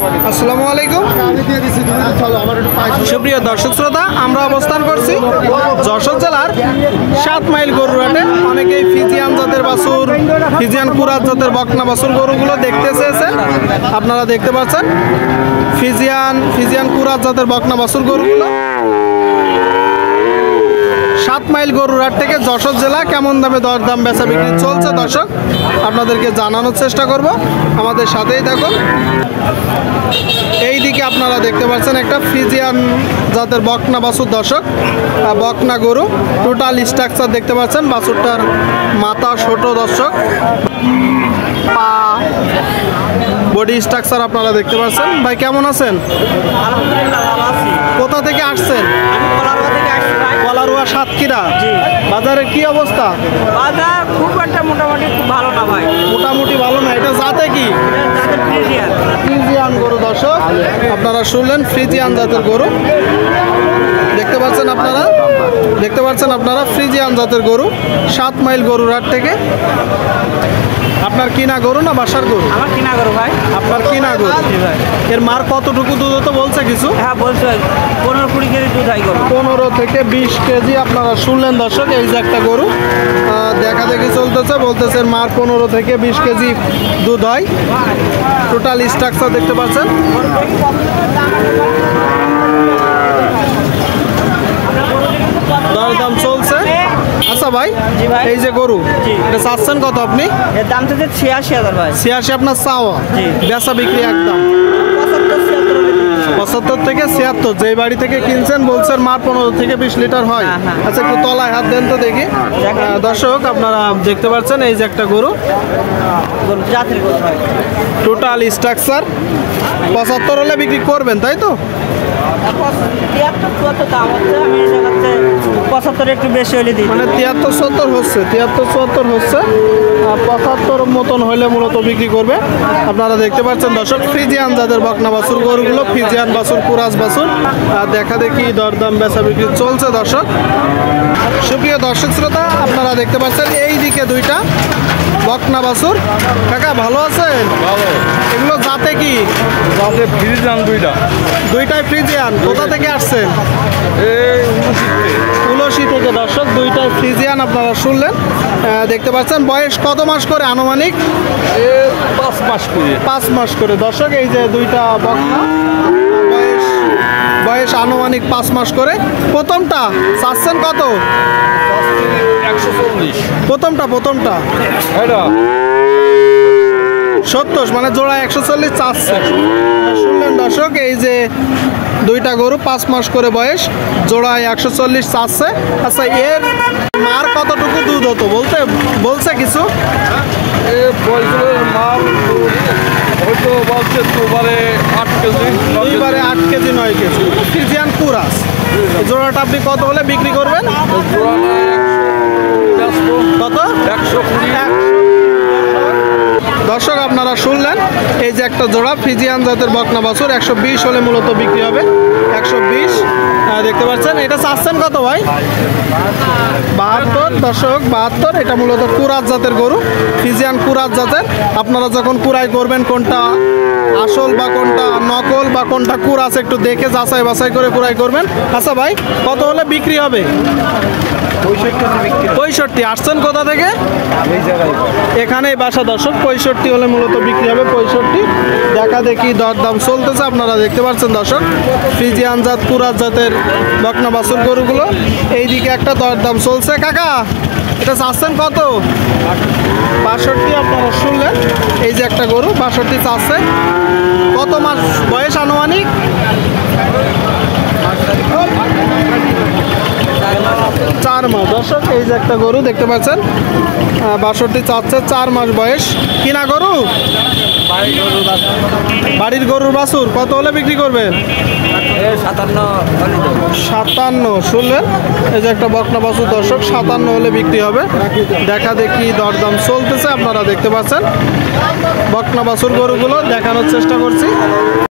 আসসালামু আলাইকুম সুপ্রিয় দর্শক শ্রোতা, আমরা অবস্থান করছি যশোর জেলার 7 মাইল গরুরহাটে। অনেকেই ফিজিয়ান জাতের বাছুর, ফিজিয়ান কুরাত জাতের বকনা বাছুর গরুগুলো দেখতে চেয়েছেন। আপনারা দেখতে পাচ্ছেন ফিজিয়ান কুরাত জাতের বকনা বাছুর গরুগুলো 7 মাইল গরুরহাট থেকে যশোর জেলা কেমন দামে দরদাম বেচা বিক্রি চলছে দর্শক আপনাদেরকে জানানোর চেষ্টা করব। আমাদের সাথেই থাকুন। এই দিকে আপনারা দেখতে পাচ্ছেন একটা ফিজিয়ান জাতের বকনা বাছুর দর্শক, বকনা গরু। টোটাল স্ট্রাকচার দেখতে পাচ্ছেন, বাছুরটার মাথা ছোট দর্শক, পা বডি স্ট্রাকচার আপনারা দেখতে পাচ্ছেন। ভাই কেমন আছেন? আলহামদুলিল্লাহ ভালো আছি। কোথা থেকে আসছেন? আমি কলারোয়া থেকে আসছি ভাই। কলারোয়া সাতক্ষীরা। বাজারের কি অবস্থা? বাজার খুব একটা মোটামুটি খুব ভালো না ভাই। মোটামুটি ভালো না। এটা জাতে কি? যাদের ফ্রিজিয়ান ফ্রিজিয়ান গরু দর্শক আপনারা শুনলেন, ফ্রিজিয়ান জাতের গরু দেখতে পাচ্ছেন আপনারা ফ্রিজিয়ান জাতের গরু 7 মাইল গরুরহাট থেকে। আপনার কিনা গরু না বাসার গরু? আমার কিনা করো ভাই। আপনার কিনা গরু। ভাই এর মার কতটুকু দুধ তো বলছে কিছু? হ্যাঁ বলছো 15-20 কেজি দুধ হয় গরু। 15 থেকে 20 কেজি আপনারা শুনলেন দর্শক। এই যে একটা গরু দেখা দেখি চলতেছে, বলতেছে মার 15 থেকে 20 কেজি দুধ হয়। টোটাল স্ট্রাকচার দেখতে পাচ্ছেন। দরদাম চলছে। আচ্ছা ভাই, জি ভাই। এই যে গরু জি। এটা চাচ্ছেন কত আপনি? এর দাম তো 86,000 ভাই। 86 আপনার চাওয়া, জি। বেচা বিক্রি একদম 75 থেকে 76। যেই বাড়ি থেকে কিনছেন বলছেন মার 15 থেকে 20 লিটার হয়। হ্যাঁ, হ্যাঁ। আচ্ছা একটু তলায় হাত দেন তো দেখি। দর্শক আপনারা দেখতে পাচ্ছেন এই যে একটা গরু, গরু জাতের গরু ভাই। টোটাল স্ট্রাকচার 75 হলে বিক্রি করবেন তাই তো? 73-74 দাম হচ্ছে। আমি এই জায়গাতে 75 একটু বেশি হলে দিই। মানে 73-74 হচ্ছে, 73-74 হচ্ছে। 75 মতন হলে মূলত বিক্রি করবে। আপনারা দেখতে পাচ্ছেন দর্শক ফ্রিজিয়ান যাদের বকনা বাছুর গরুগুলো, ফ্রিজিয়ান বাছুর, কুরাস বাছুর দেখা দেখি দরদাম বেচা বিক্রি চলছে দর্শক। সুপ্রিয় দর্শক শ্রোতা, আপনারা দেখতে পাচ্ছেন এই দিকে দুইটা বকনা বাছুর। কাকা ভালো আছেন? ভালো এগুলো জাতে কি? যাতে ফ্রিজিয়ান দুইটাই ফ্রিজিয়ান। কোথা থেকে আসছেন? এই তুলসী থেকে দর্শক, দুইটাই ফ্রিজিয়ান আপনারা শুনলেন। দেখতে পাচ্ছেন বয়স কত মাস করে আনুমানিক? 5 মাস করে 5 মাস করে দর্শক। এই যে দুইটা বকনা, বয়স আনুমানিক 5 মাস করে। প্রথমটা চাচ্ছেন কত? 140 প্রথমটা এটা 70, মানে জোড়া 140 চাচ্ছে। শুনলেন দর্শক, এই যে দুইটা গরু 5 মাস করে বয়স, জোড়ায় 140 চাচ্ছে। আচ্ছা এর মার কতটুকু দুধ হতো বলছে কিছু? বয়সের মাল হয়তো বলছে দুবারে 8 কেজি, দুইবারে 8 কেজি 9 কেজি। ফ্রিজিয়ান কুরাস জোড়াটা আপনি কত হলে বিক্রি করবেন? কত? 120। দর্শক আপনারা শুনলেন, এই যে একটা জোড়া ফ্রিজিয়ান জাতের বকনা বাছুর 120 হলে মূলত বিক্রি হবে। 120 দেখতে পাচ্ছেন। এটা চাচ্ছেন কত ভাই? 72 দর্শক, 72। এটা মূলত কুরাত জাতের গরু, ফ্রিজিয়ান কুরাত জাতের। আপনারা যখন কুরাই করবেন কোনটা আসল বা কোনটা নকল বা কোনটা কুরাস একটু দেখে যাচাই বাছাই করে কুরাই করবেন। আচ্ছা ভাই, কত হলে বিক্রি হবে? 65। আসছেন কোথা থেকে? এখানেই বাসা দর্শক। 65 হলে মূলত বিক্রি হবে। 65 দেখা দেখি দরদাম চলতেছে আপনারা দেখতে পাচ্ছেন দর্শক। ফ্রিজিয়ান জাত, কুরাত জাতের বকনা বাছুর গরুগুলো। এইদিকে একটা দরদাম চলছে। কাকা এটা চাচ্ছেন কত? 62 আপনারা শুনলেন। এই যে একটা গরু 62 চাচ্ছে। কত মাস বয়স আনুমানিক? 4 মাস দর্শক। এই যে একটা গরু দেখতে পাচ্ছেন 62 চাচ্ছে, 4 মাস বয়স। কিনা গরু? বাড়ির গরুর বাছুর। কত হলে বিক্রি করবেন? 57 শুনলেন। এই যে একটা বকনা বাছুর দর্শক, 57 হলে বিক্রি হবে। দেখা দেখি দরদাম চলতেছে আপনারা দেখতে পাচ্ছেন। বকনা বাছুর গরুগুলো দেখানোর চেষ্টা করছি।